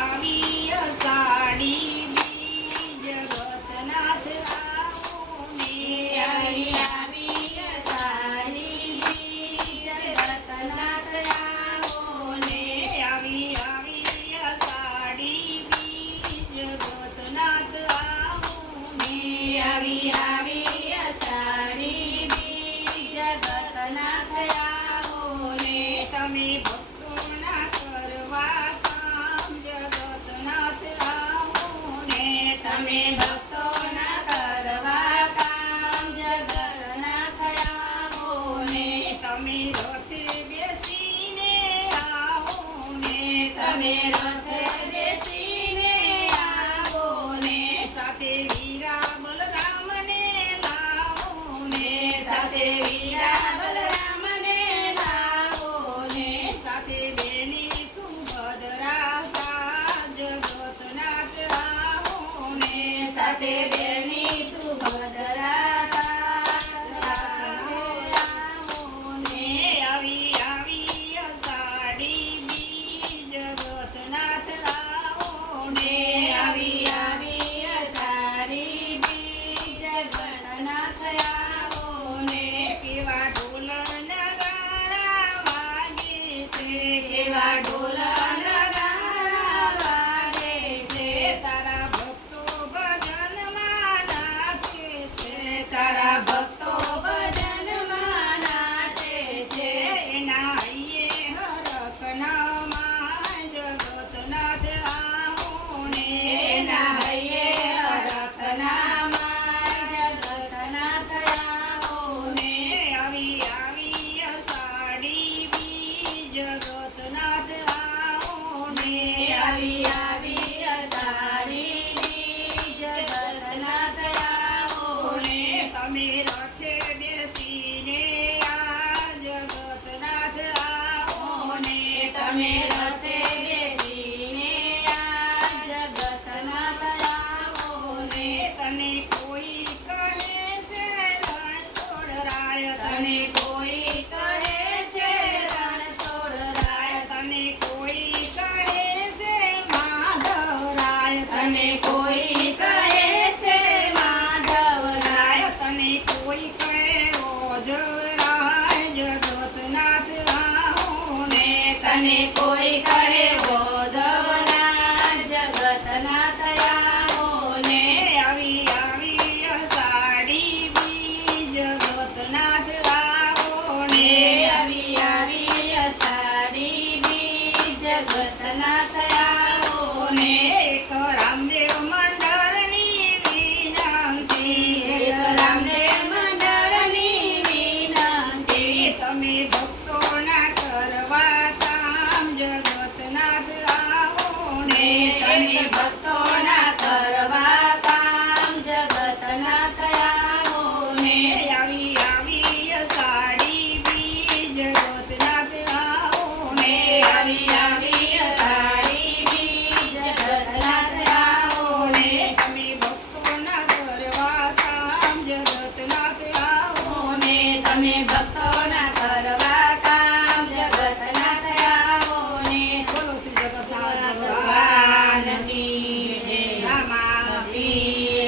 આવી અષાઢી બીજ જગતનાથ આવો ને આવી અષાઢી બીજ જગતનાથ આવો ને આવી અષાઢી બીજ જગતનાથ આવો ને આવી અષાઢી બીજ જગતનાથ આવો ને તમે ભક્તોના કરવા કામ જગતનાથ આવો ને તમે ભક્તોના કરવા કામ જગતનાથ આવો ને તમે રથે બેસીને આવો ને તમે રથે બેસીને આવો ને સાથે વીરા બલરામને લાવો ને સાથે વીરા બલરામને લાવો ને સાથે બેની સુભદ્રા જગતનાથ આવો ને સાથે બેની સુભદ્રા આવો ને આવી અષાઢી બીજ જગતનાથ આવો ને આવી અષાઢી બીજ જગતનાથ આવો ને કેવા ઢોલ નગારા વાગે છે એવા ઢોલ નગારા વાગે છે તારા ભક્તો ભજનમાં નાચે છે તારા ભક્તો ભજનમાં નાચે છે એના હૈયે હરખનામાં જગતનાથ આવો ને એના હૈયે હરખનામાં જગતનાથ આવો ને આવી અષાઢી બીજ જગતનાથ આવો ને આવી અષાઢી બીજ જગતનાથ આવો ને તમે રથે બેસીને આ જગતનાથ આવો ને તમે રથે બેસીને આ જગતનાથ આવો ને તને કોઈ કહે છે રણછોડરાય તને કોઈ કહે છે રણછોડરાય તને કોઈ કહે છે માધવરાય તને કોઈ કહે છે માધવરાય તને કોઈ કહે ઓધવરાય જગતનાથ આવો ને તને કોઈ કહે ઓધવરાય જગતનાથ આવો ને આવી અષાઢી બીજ જગતનાથ આવો ને આવી અષાઢી બીજ જગતનાથ આવો ને એક રામદેવ મંડળની વિનંતી એક રામદેવ મંડળની વિનંતી તમે ભક્તોના કરવા કામ જગતનાથ આવો ને તમે ભક્તોના કરવા કામ જગતનાથ આવો ને આવી અષાઢી બીજ જગતનાથ આવો ને આવી અષાઢી બીજ જગતનાથ આવો ને તમે ભક્તોના કરવા કામ જગતનાથ આવો ને તમે ભક્તોના કરવા કામ જગતનાથ આવો ને બોલો શ્રી જગતનાથ ભગવાન ભગવાનની જય. રામા ધી